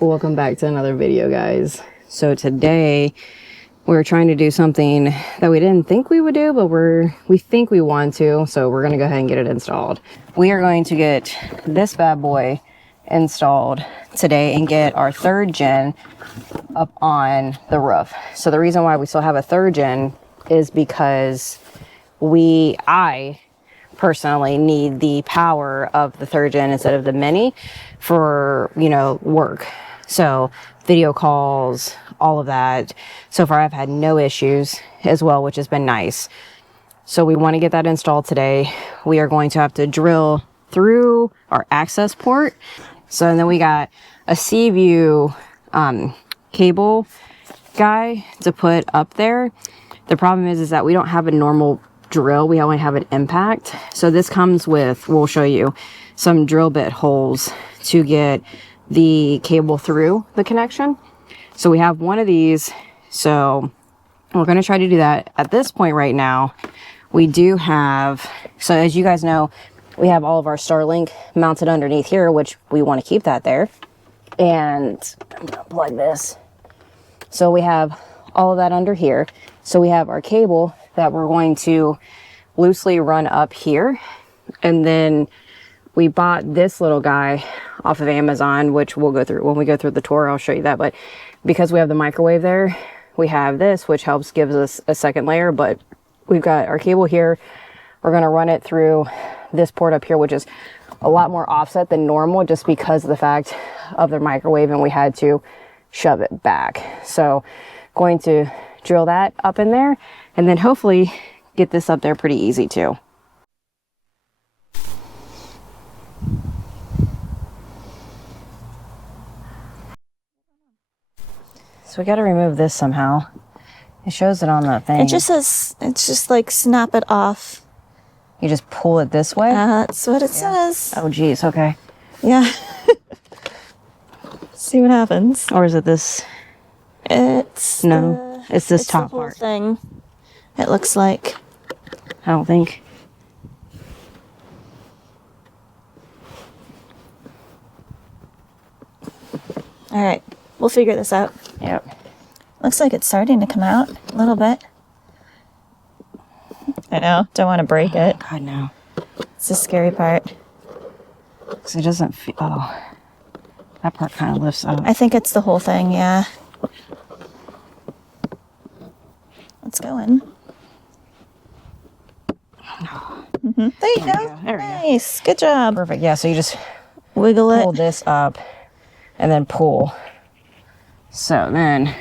Welcome back to another video, guys. So today we're trying to do something that we didn't think we would do, but we think we want to, so we're gonna go ahead and get it installed. We are going to get this bad boy installed today and get our 3rd gen up on the roof. So the reason why we still have a 3rd gen is because I personally need the power of the 3rd gen instead of the mini for, you know, work. So video calls, all of that. So far I've had no issues as well, which has been nice. So we want to get that installed today. We are going to have to drill through our access port. So and then we got a Seaview cable guy to put up there. The problem is that we don't have a normal drill. We only have an impact. So this comes with, we'll show you, some drill bit holes to get the cable through the connection. So we have one of these. So we're going to try to do that. At this point right now, we do have, so as you guys know, we have all of our Starlink mounted underneath here, which we want to keep that there. And I'm going to plug this. So we have all of that under here. So we have our cable that we're going to loosely run up here. And then we bought this little guy off of Amazon, which we'll go through when we go through the tour. I'll show you that. But because we have the microwave there, we have this, which helps gives us a second layer. But we've got our cable here. We're going to run it through this port up here, which is a lot more offset than normal just because of the fact of the microwave, and we had to shove it back. So going to drill that up in there and then hopefully get this up there pretty easy too. So we got to remove this somehow. It shows it on the thing. It just says, it's just like snap it off. You just pull it this way? That's what it says. Oh geez, okay. Yeah. See what happens. Or is it this? It's it's this top the whole part. thing. It looks like. I don't think. All right, we'll figure this out. Yep. Looks like it's starting to come out a little bit. I know, don't want to break it. God, no. It's the scary part. Because it doesn't feel, oh, that part kind of lifts up. I think it's the whole thing, yeah. It's going. Mm-hmm. There you go. There we go. Nice. Good job. Perfect. Yeah, so you just Wiggle pull it. this up and then pull. So then,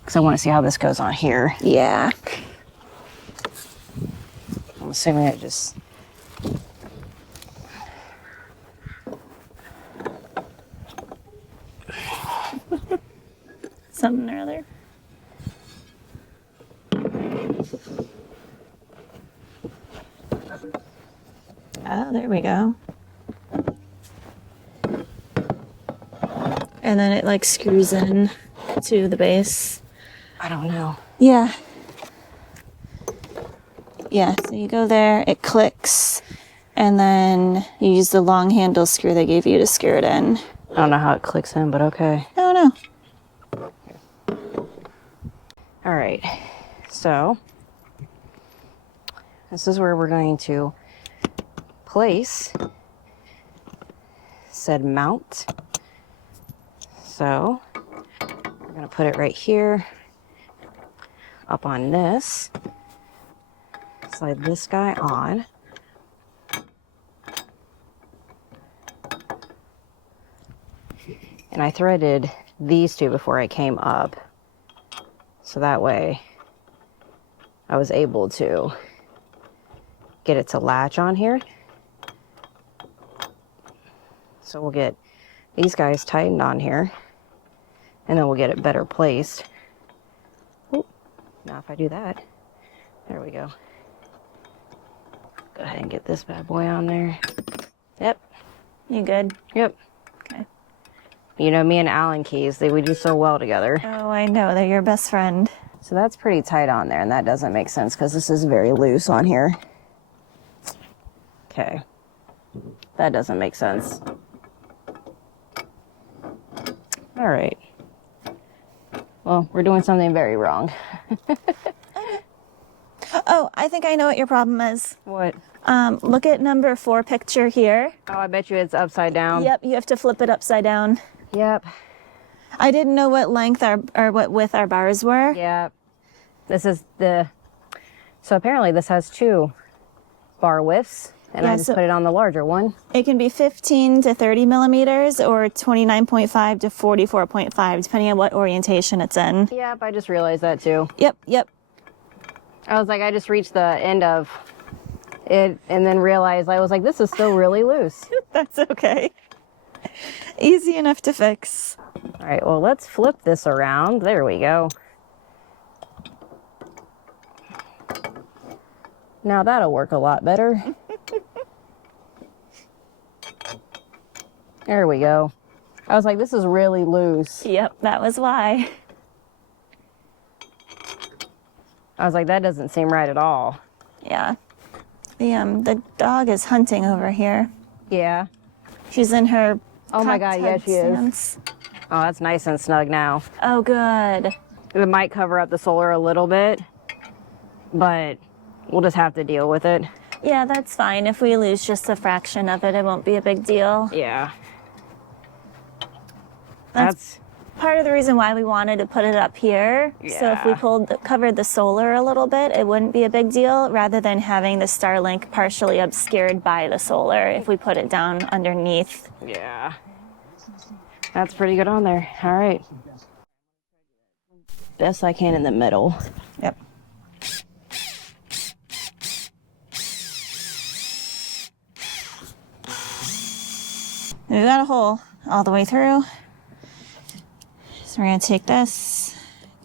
because I want to see how this goes on here. Yeah. I'm assuming it just... Something or other. Oh, there we go. And then it like screws in to the base. I don't know. Yeah. Yeah, so you go there, it clicks, and then you use the long handle screw they gave you to screw it in. I don't know how it clicks in, but okay. I don't know. All right, so this is where we're going to place said mount. So we're going to put it right here up on this. Slide this guy on. And I threaded these two before I came up. So that way I was able to get it to latch on here. So we'll get these guys tightened on here and then we'll get it better placed. Ooh, now if I do that, there we go. Go ahead and get this bad boy on there. Yep. You good? Yep. Okay. You know, me and Allen keys, we do so well together. Oh, I know. They're your best friend. So that's pretty tight on there, and that doesn't make sense because this is very loose on here. Okay. That doesn't make sense. All right. Well, we're doing something very wrong. Oh, I think I know what your problem is. What? Look at number 4 picture here. Oh, I bet you it's upside down. Yep, you have to flip it upside down. Yep. I didn't know what length or what width our bars were. Yep. This is so apparently this has 2 bar widths, and Yeah, I just so put it on the larger one. it can be 15 to 30 millimeters or 29.5 to 44.5, depending on what orientation it's in. Yep, I just realized that too. Yep. I was like, I just reached the end of it and then realized, I was like, this is still really loose. That's okay. Easy enough to fix. All right, well, let's flip this around. There we go. Now that'll work a lot better. There we go. I was like, this is really loose. Yep, that was why. I was like, that doesn't seem right at all. Yeah. The dog is hunting over here. Yeah. She's in her Oh my God, yeah, she is. stance. Oh, that's nice and snug now. Oh, good. It might cover up the solar a little bit, but we'll just have to deal with it. Yeah, that's fine. If we lose just a fraction of it, it won't be a big deal. Yeah. That's part of the reason why we wanted to put it up here. So if we Yeah. covered the solar a little bit, it wouldn't be a big deal, rather than having the Starlink partially obscured by the solar if we put it down underneath. Yeah. That's pretty good on there. All right. Best I can in the middle. Yep. And we got a hole all the way through. So we're gonna take this,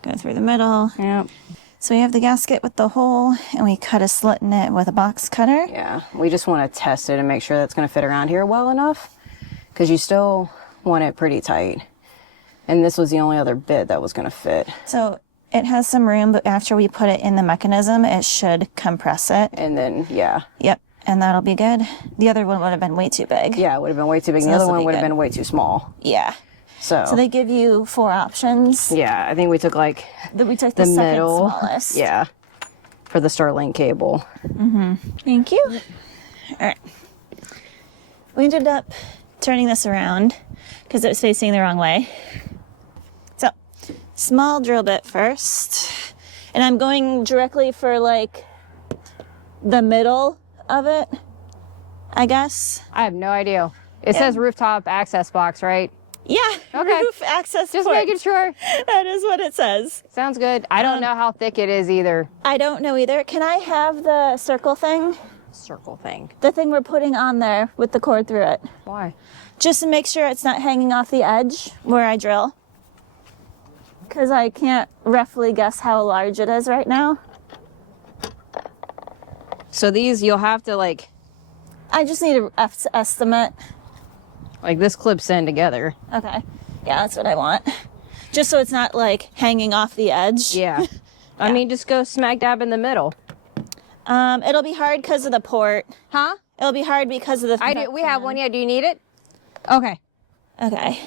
go through the middle. Yep. So we have the gasket with the hole, and we cut a slit in it with a box cutter. Yeah. We just want to test it and make sure that's going to fit around here well enough, because you still want it pretty tight. And this was the only other bit that was going to fit. So it has some room, but after we put it in the mechanism, it should compress it. And then, yeah. Yep, and that'll be good. The other one would have been way too big. Yeah, it would have been way too big. So The other this'll one be would have good. been way too small. Yeah. So So they give you 4 options. yeah, I think we took like We took the second middle. smallest. Yeah. For the Starlink cable. Thank you. All right. We ended up turning this around because it was facing the wrong way. So, small drill bit first. And I'm going directly for like the middle of it, I guess. I have no idea. It says rooftop access box, right? Yeah. Okay. Roof access Just port. making sure. That is what it says. Sounds good. I don't know how thick it is either. I don't know either. Can I have the circle thing? Circle thing. The thing we're putting on there with the cord through it. Why? Just to make sure it's not hanging off the edge where I drill. Because I can't roughly guess how large it is right now. So these, you'll have to like I just need an estimate. this clips in together. Okay. Yeah, that's what I want. Just so it's not like hanging off the edge. Yeah. I mean, just go smack dab in the middle. It'll be hard because of the port. Huh? It'll be hard because of the... I do. We have one. Yeah. Do you need it? Okay. Okay.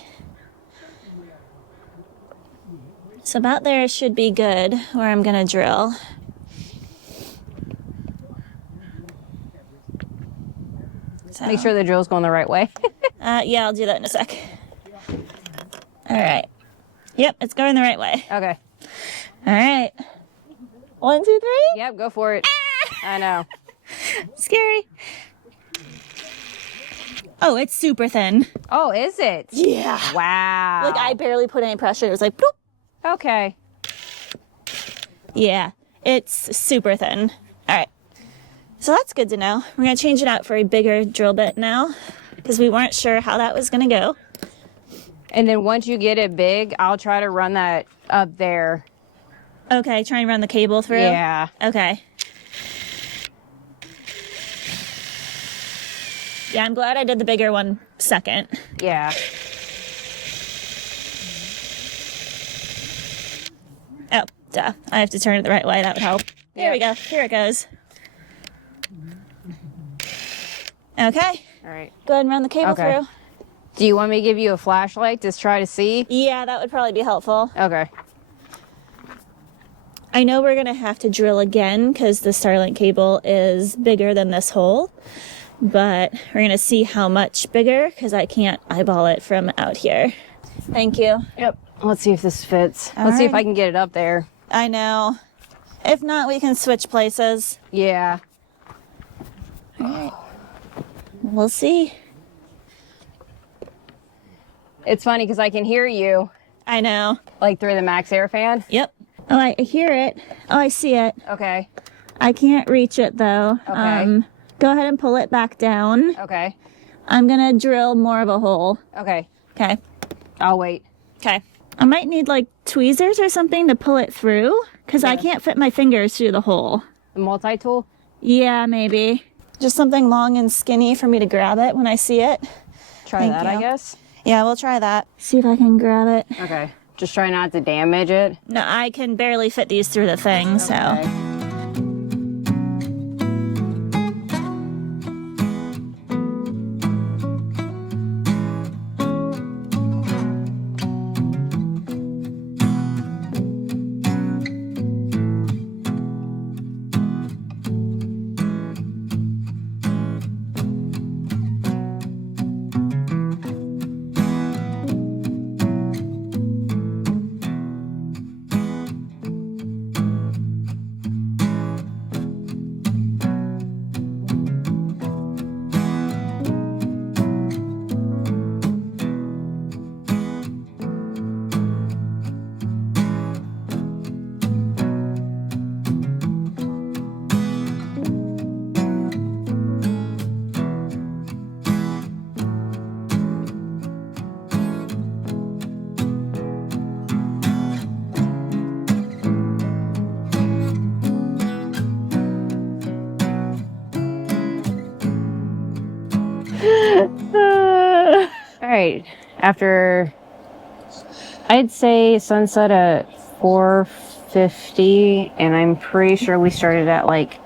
So about there should be good where I'm gonna drill. So, Make sure the drill's going the right way. yeah, I'll do that in a sec. All right. Yep, it's going the right way. Okay. All right. 1, 2, 3. Yep. Go for it. I know. Scary. Oh, it's super thin. Oh, is it? Yeah. Wow. Like I barely put any pressure. It was like, bloop. Okay. Yeah, it's super thin. All right. So that's good to know. We're going to change it out for a bigger drill bit now because we weren't sure how that was going to go. And then once you get it big, I'll try to run that up there. Okay, try and run the cable through? Yeah. Okay. Yeah, I'm glad I did the bigger one second. Yeah. Oh, duh. I have to turn it the right way. That would help. There we go. Here it goes. Okay. All right. Go ahead and run the cable Okay. through. Do you want me to give you a flashlight to try to see? Yeah, that would probably be helpful. Okay. I know we're going to have to drill again because the Starlink cable is bigger than this hole. But we're going to see how much bigger because I can't eyeball it from out here. Thank you. Yep. Let's see if this fits. Let's see if I can get it up there. I know. If not, we can switch places. Yeah. All right. We'll see. It's funny because I can hear you. I know. Like through the Max Air fan? Yep. Oh, I hear it. Oh, I see it. Okay. I can't reach it though. Okay. Go ahead and pull it back down. Okay. I'm going to drill more of a hole. Okay. Okay. I'll wait. Okay. I might need like tweezers or something to pull it through because I can't fit my fingers through the hole. The multi-tool? Yeah, maybe. Just something long and skinny for me to grab it when I see it. Try that, I guess. Yeah, we'll try that. See if I can grab it. Okay. Just try not to damage it. No, I can barely fit these through the thing, so. Okay. All right, after I'd say sunset at 4:50, and I'm pretty sure we started at like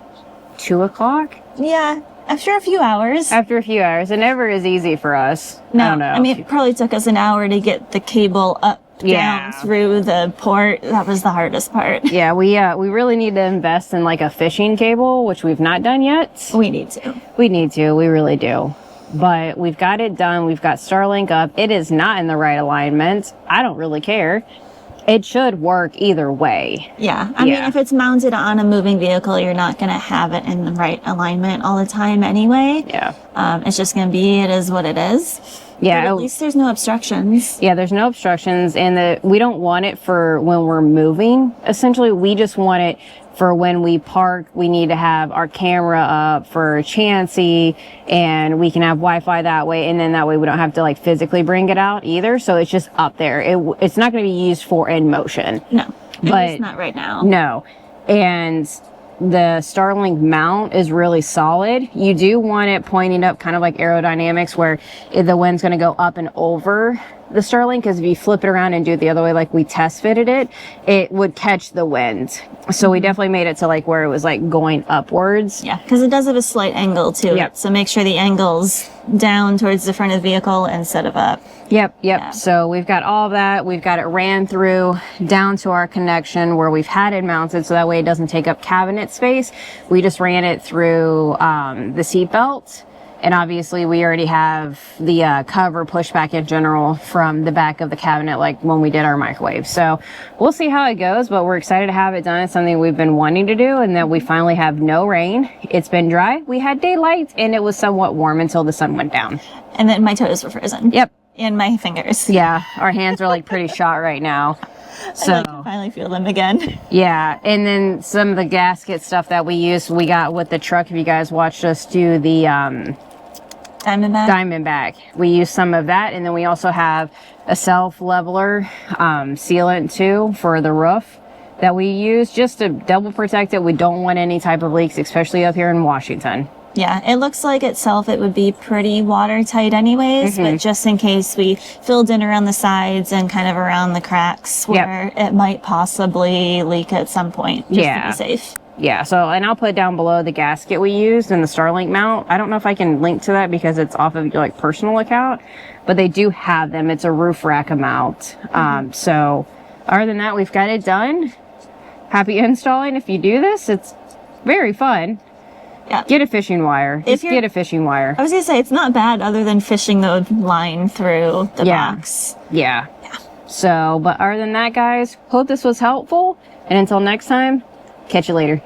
2 o'clock. Yeah, after a few hours. After a few hours, it never is easy for us. No, I don't know. I mean, it probably took us an hour to get the cable up, down through the port. That was the hardest part. Yeah, we really need to invest in like a fishing cable, which we've not done yet. We need to. We need to. We really do. But we've got it done. We've got Starlink up. It is not in the right alignment. I don't really care. It should work either way. Yeah. I mean, if it's mounted on a moving vehicle, you're not going to have it in the right alignment all the time anyway. Yeah. It's just going to be, it is what it is. Yeah. But at least there's no obstructions. Yeah, there's no obstructions. And we don't want it for when we're moving. Essentially, we just want it for when we park. We need to have our camera up for Chansey, and we can have Wi-Fi that way, and then that way we don't have to like physically bring it out either, so it's just up there. It's not going to be used for in motion. No, but it's not right now. No. And the Starlink mount is really solid. You do want it pointing up, kind of like aerodynamics, where the wind's going to go up and over the Starlink, because if you flip it around and do it the other way like we test fitted it, it would catch the wind. So we definitely made it to like where it was like going upwards. Yeah, because it does have a slight angle to it. So make sure the angle's down towards the front of the vehicle instead of up. Yep. Yeah. So we've got all that. We've got it ran through down to our connection where we've had it mounted, so that way it doesn't take up cabinet space. We just ran it through the seat belt. And obviously we already have the cover pushed back in general from the back of the cabinet, like when we did our microwave. So we'll see how it goes, but we're excited to have it done. It's something we've been wanting to do, and that we finally have no rain. It's been dry. We had daylight, and it was somewhat warm until the sun went down. And then my toes were frozen. Yep. And my fingers. Yeah. Our hands are like pretty shot right now. So I can finally feel them again. Yeah. And then some of the gasket stuff that we used, we got with the truck. If you guys watched us do the, Diamondback. We use some of that, and then we also have a self-leveler sealant too for the roof that we use just to double protect it. We don't want any type of leaks, especially up here in Washington. Yeah, it looks like itself it would be pretty watertight anyways, but just in case we filled in around the sides and kind of around the cracks where it might possibly leak at some point, just to be safe. Yeah, so, and I'll put down below the gasket we used and the Starlink mount. I don't know if I can link to that because it's off of your like personal account, but they do have them. It's a roof rack mount. So other than that, we've got it done. Happy installing. If you do this, it's very fun. Yeah. Get a fishing wire. Just get a fishing wire. I was gonna say it's not bad other than fishing the line through the box. Yeah. So, but other than that, guys, hope this was helpful. And until next time, catch you later.